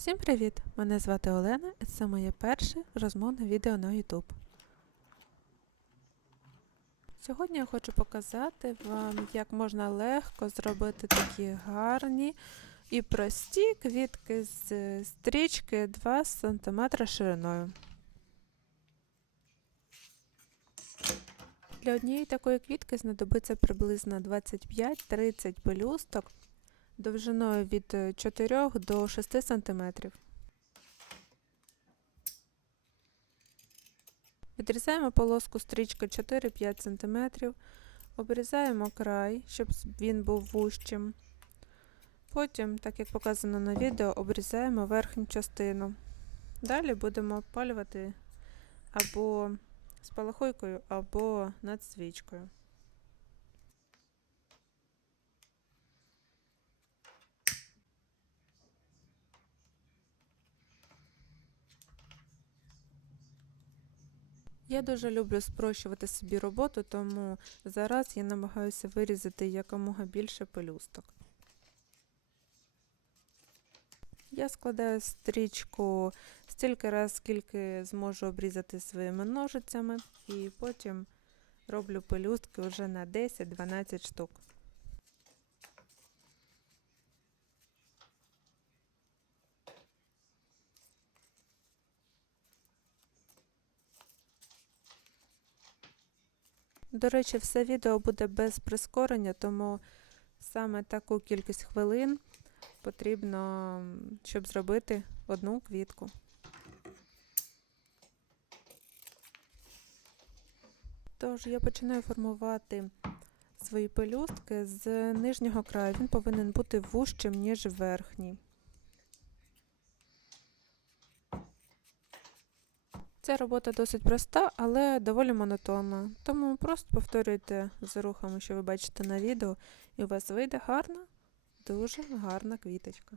Всім привіт! Мене звати Олена і це моє перше розмовне відео на YouTube. Сьогодні я хочу показати вам, як можна легко зробити такі гарні і прості квітки з стрічки 2 см шириною. Для однієї такої квітки знадобиться приблизно 25-30 пелюсток довжиною від 4 до 6 см. Відрізаємо полоску стрічки 4-5 см, обрізаємо край, щоб він був вущим. Потім, так як показано на відео, обрізаємо верхню частину. Далі будемо опалювати або спалахойкою, або над Я дуже люблю спрощувати собі роботу, тому зараз я намагаюся вирізати якомога більше пелюсток. Я складаю стрічку стільки раз, скільки зможу обрізати своїми ножицями, і потім роблю пелюстки вже на 10-12 штук. До речі, все відео буде без прискорення, тому саме таку кількість хвилин потрібно, щоб зробити одну квітку. Тож я починаю формувати свої пелюстки з нижнього краю. Він повинен бути вужчим, ніж верхній. Ця робота досить проста, але доволі монотонна. Тому просто повторюйте за рухами, що ви бачите на відео, і у вас вийде гарна, дуже гарна квіточка.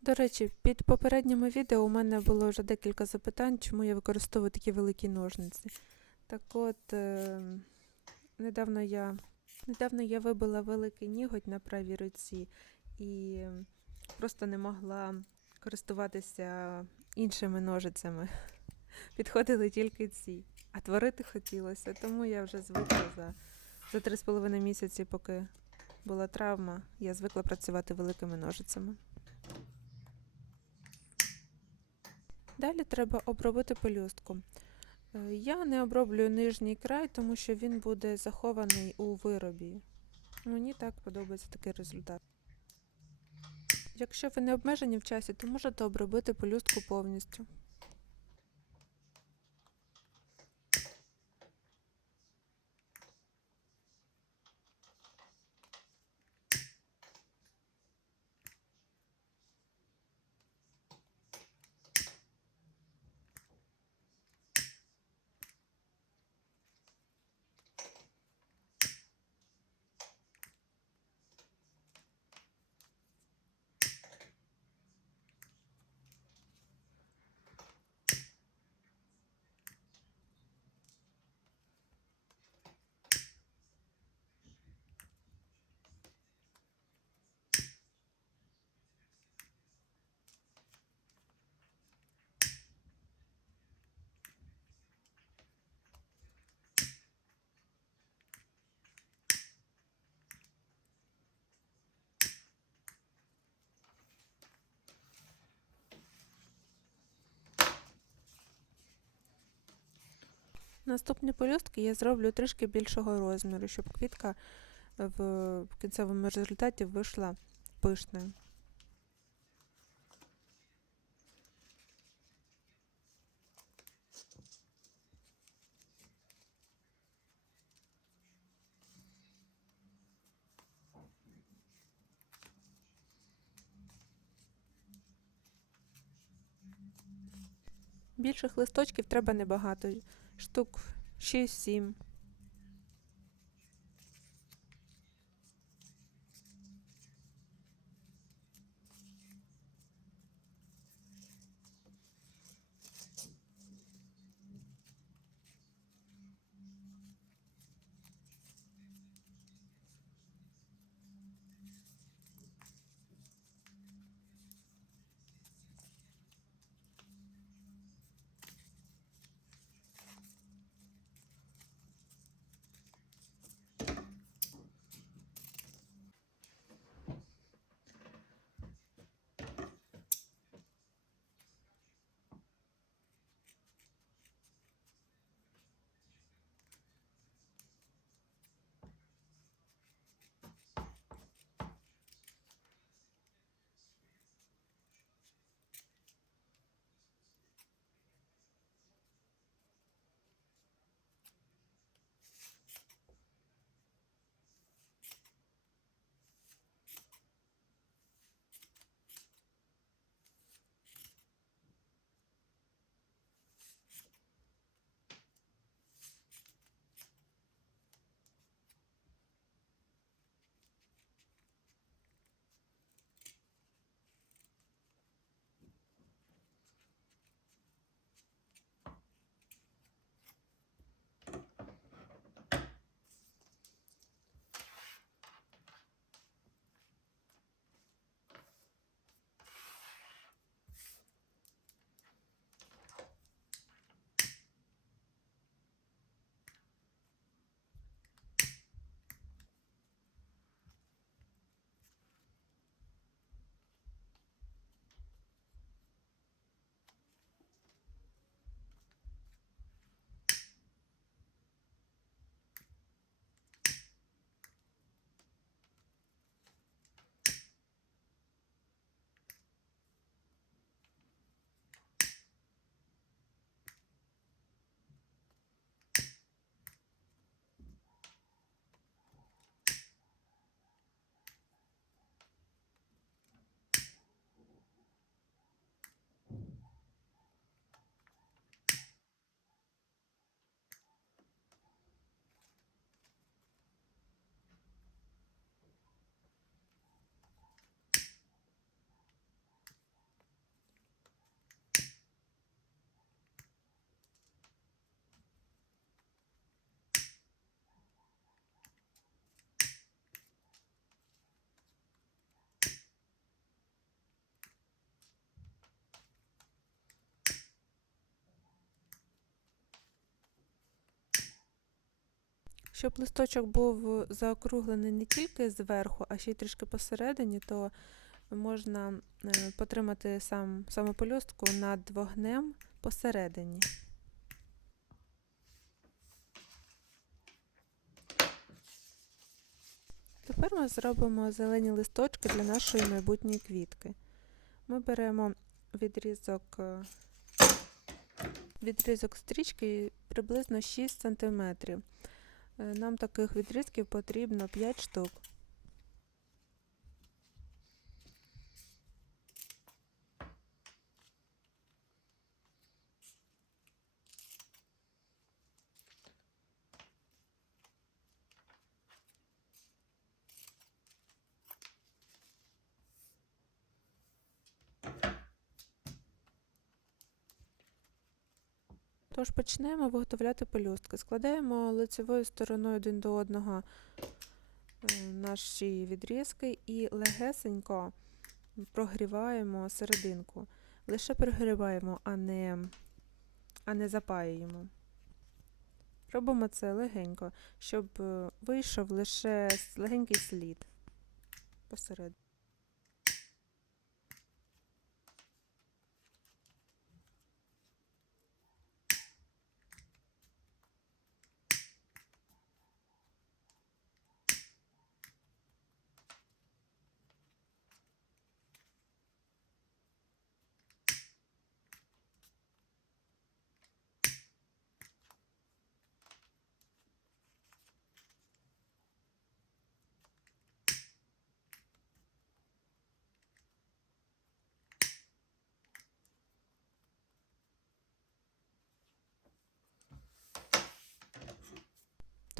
До речі, під попередніми відео у мене було вже декілька запитань, чому я використовую такі великі ножниці. Так от, е недавно я недавно я вибила великий ніготь на правій руці і просто не могла користуватися іншими ножицями. Підходили тільки ці. А творити хотілося, тому я вже звикла за за 3,5 місяці, поки була травма, я звикла працювати великими ножицями. Далі треба обробити пелюстку. Я не оброблюю нижній край, тому що він буде захований у виробі. Мені так подобається такий результат. Якщо ви не обмежені в часі, то можете обробити пелюстку повністю. Наступні пелюстки я зроблю трішки більшого розміру, щоб квітка в кінцевому результаті вийшла пишною. Більших листочків треба небагато, штук 6-7. Щоб листочок був заокруглений не тільки зверху, а ще й трішки посередині, то можна е, потримати сам, саму пелюстку над вогнем посередині. Тепер ми зробимо зелені листочки для нашої майбутньої квітки. Ми беремо відрізок, е, відрізок стрічки приблизно 6 см. Нам таких відрізків потрібно 5 штук. Тож почнемо виготовляти пелюстки. Складаємо лицевою стороною один до одного е, наші відрізки і легесенько прогріваємо серединку. Лише прогріваємо, а не, а не запаюємо. Робимо це легенько, щоб е, вийшов лише легенький слід посередині.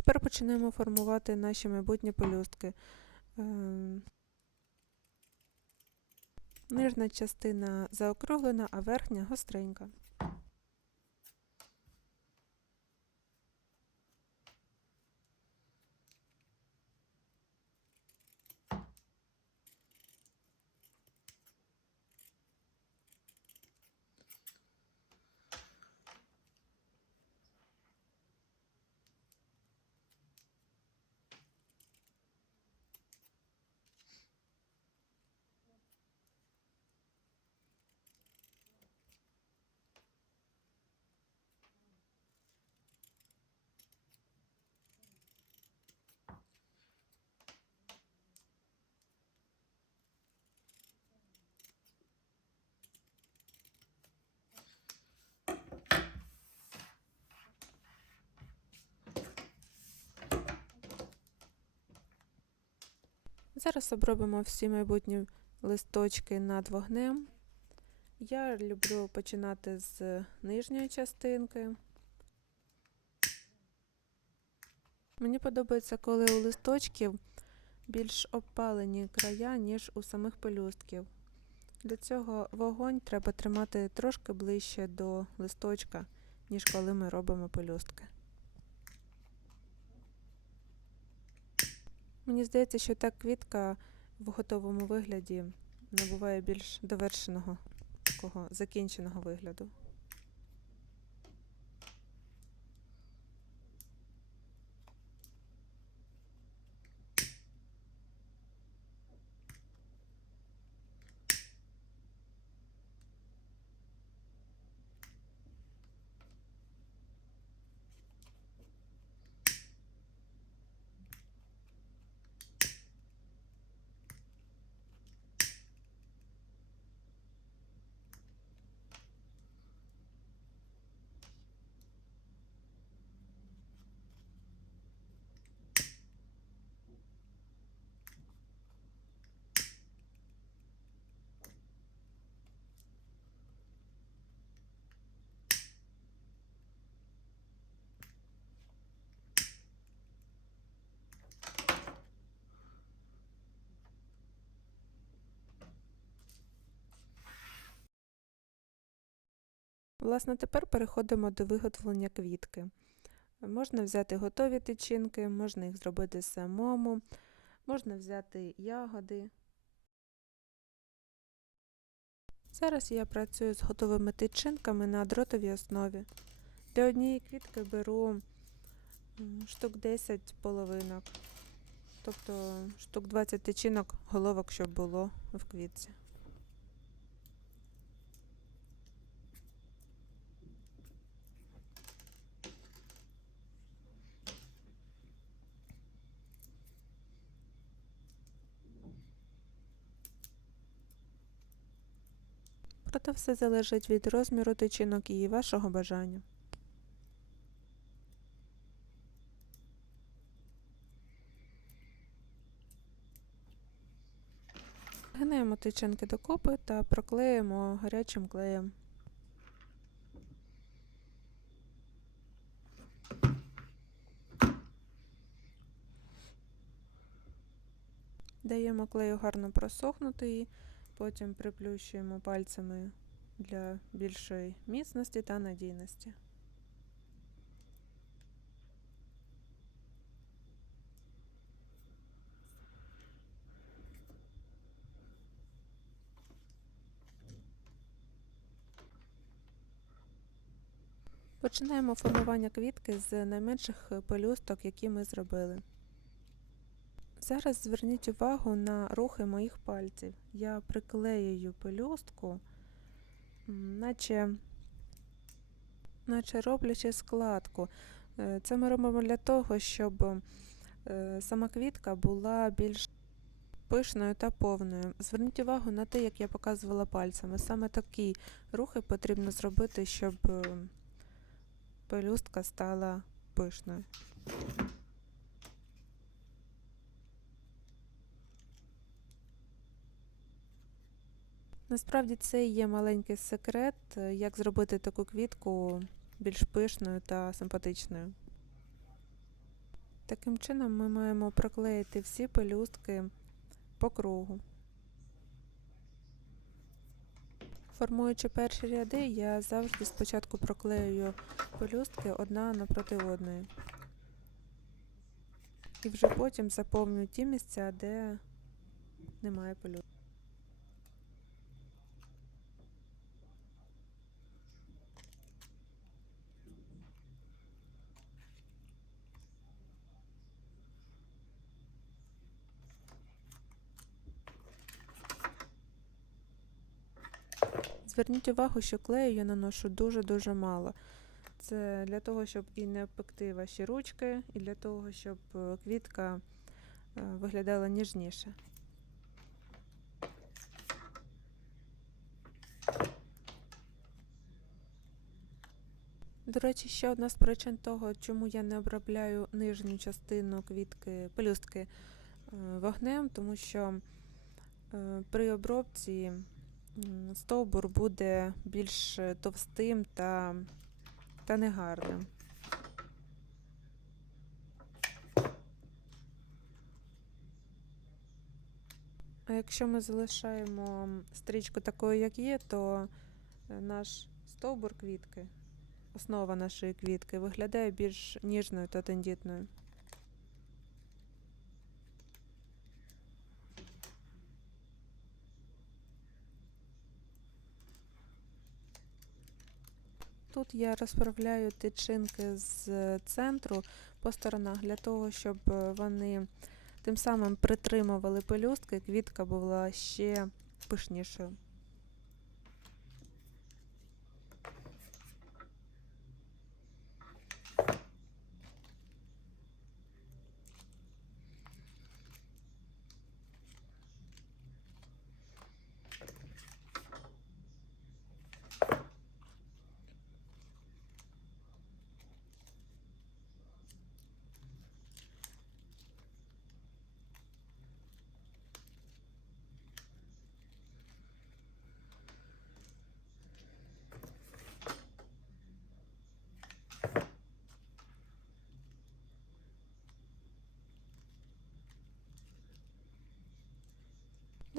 Тепер починаємо формувати наші майбутні пелюстки. Ем, Нижня частина заокруглена, а верхня гостренька. Зараз обробимо всі майбутні листочки над вогнем. Я люблю починати з нижньої частинки. Мені подобається, коли у листочків більш опалені края, ніж у самих пелюстків. Для цього вогонь треба тримати трошки ближче до листочка, ніж коли ми робимо пелюстки. Мені здається, що так квітка в готовому вигляді набуває більш довершеного, такого закінченого вигляду. Власне, тепер переходимо до виготовлення квітки. Можна взяти готові тичинки, можна їх зробити самому, можна взяти ягоди. Зараз я працюю з готовими тичинками на дротовій основі. Для однієї квітки беру штук 10 половинок. Тобто штук 20 тичинок головок, щоб було в квітці. Проте все залежить від розміру тичинок і вашого бажання. Гинаємо тичинки докупи та проклеїмо гарячим клеєм. Даємо клею гарно просохнути потім приплющуємо пальцями для більшої міцності та надійності. Починаємо формування квітки з найменших пелюсток, які ми зробили. Зараз зверніть увагу на рухи моїх пальців. Я приклеюю пелюстку, наче, наче роблячи складку. Е, Це ми робимо для того, щоб е, сама квітка була більш пишною та повною. Зверніть увагу на те, як я показувала пальцями. Саме такі рухи потрібно зробити, щоб пелюстка стала пишною. Насправді це є маленький секрет, як зробити таку квітку більш пишною та симпатичною. Таким чином ми маємо проклеїти всі пелюстки по кругу. Формуючи перші ряди, я завжди спочатку проклеюю пелюстки одна напроти одної. І вже потім заповнюю ті місця, де немає пелюсток. Зверніть увагу, що клею я наношу дуже-дуже мало. Це для того, щоб і не пекти ваші ручки, і для того, щоб е, квітка е, виглядала ніжніше. До речі, ще одна з причин того, чому я не обробляю нижню частину квітки, пелюстки е, вогнем, тому що при обробці стовбур буде більш е, товстим та, та негарним. А якщо ми залишаємо стрічку такою, як є, то е, наш стовбур квітки, основа нашої квітки, виглядає більш ніжною та тендітною. Тут я розправляю тичинки з центру по сторонах для того, щоб е, вони тим самим притримували пелюстки, квітка була ще пишнішою.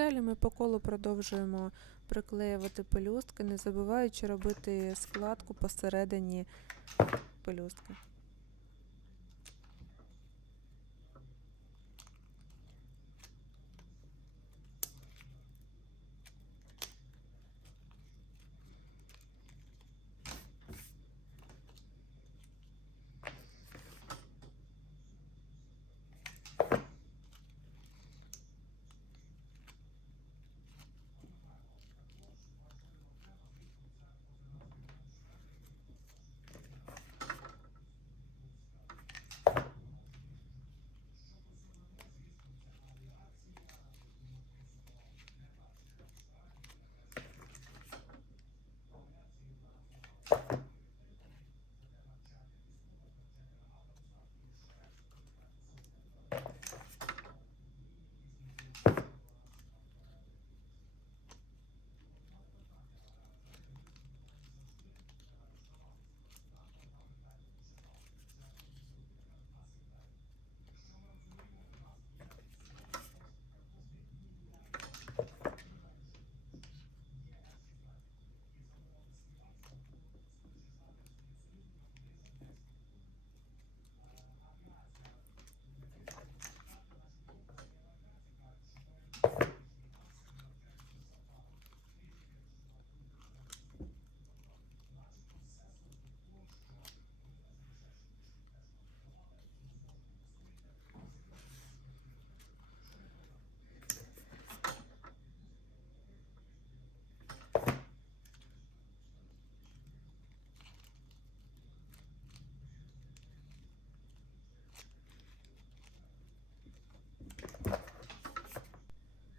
Далі ми по колу продовжуємо приклеювати пелюстки, не забуваючи робити складку посередині пелюстки.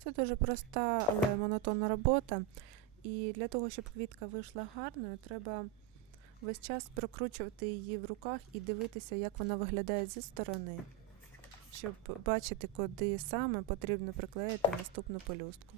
Це дуже проста, але монотонна робота. І для того, щоб квітка вийшла гарною, треба весь час прокручувати її в руках і дивитися, як вона виглядає зі сторони, щоб бачити, куди саме потрібно приклеїти наступну пелюстку.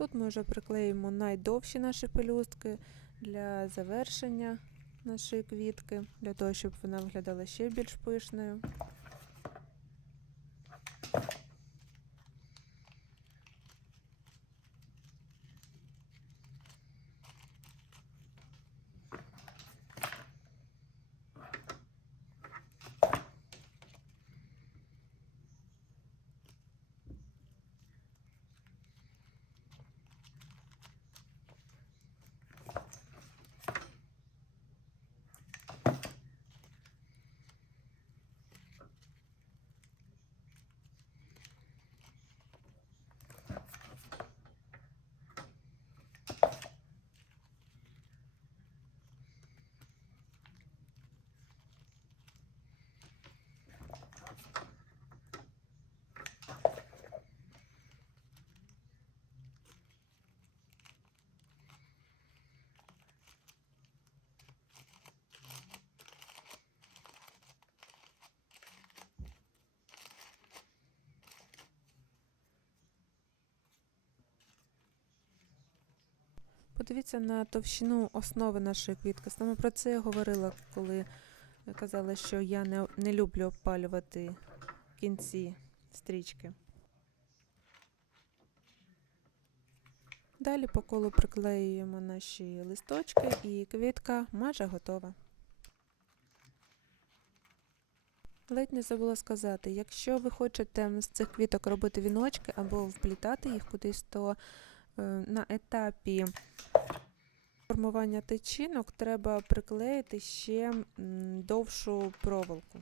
Тут ми вже приклеїмо найдовші наші пелюстки для завершення нашої квітки, для того, щоб вона виглядала ще більш пишною. Подивіться на товщину основи нашої квітки. Саме про це я говорила, коли казала, що я не, не люблю обпалювати кінці стрічки. Далі по колу приклеюємо наші листочки і квітка майже готова. Ледь не забула сказати, якщо ви хочете з цих квіток робити віночки або вплітати їх кудись, то е, на етапі формування тичинок треба приклеїти ще довшу проволоку.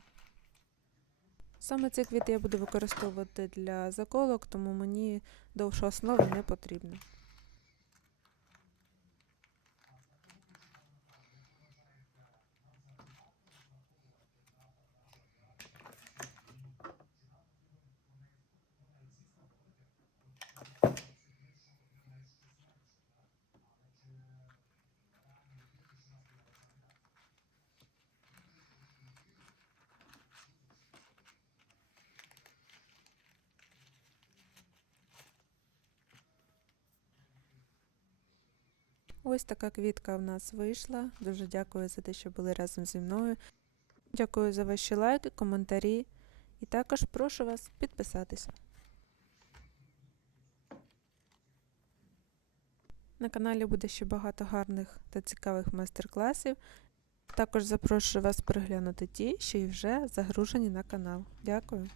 Саме ці квіти я буду використовувати для заколок, тому мені довша основа не потрібна. Ось така квітка в нас вийшла. Дуже дякую за те, що були разом зі мною. Дякую за ваші лайки, коментарі. І також прошу вас підписатися. На каналі буде ще багато гарних та цікавих майстер-класів. Також запрошую вас переглянути ті, що і вже загружені на канал. Дякую.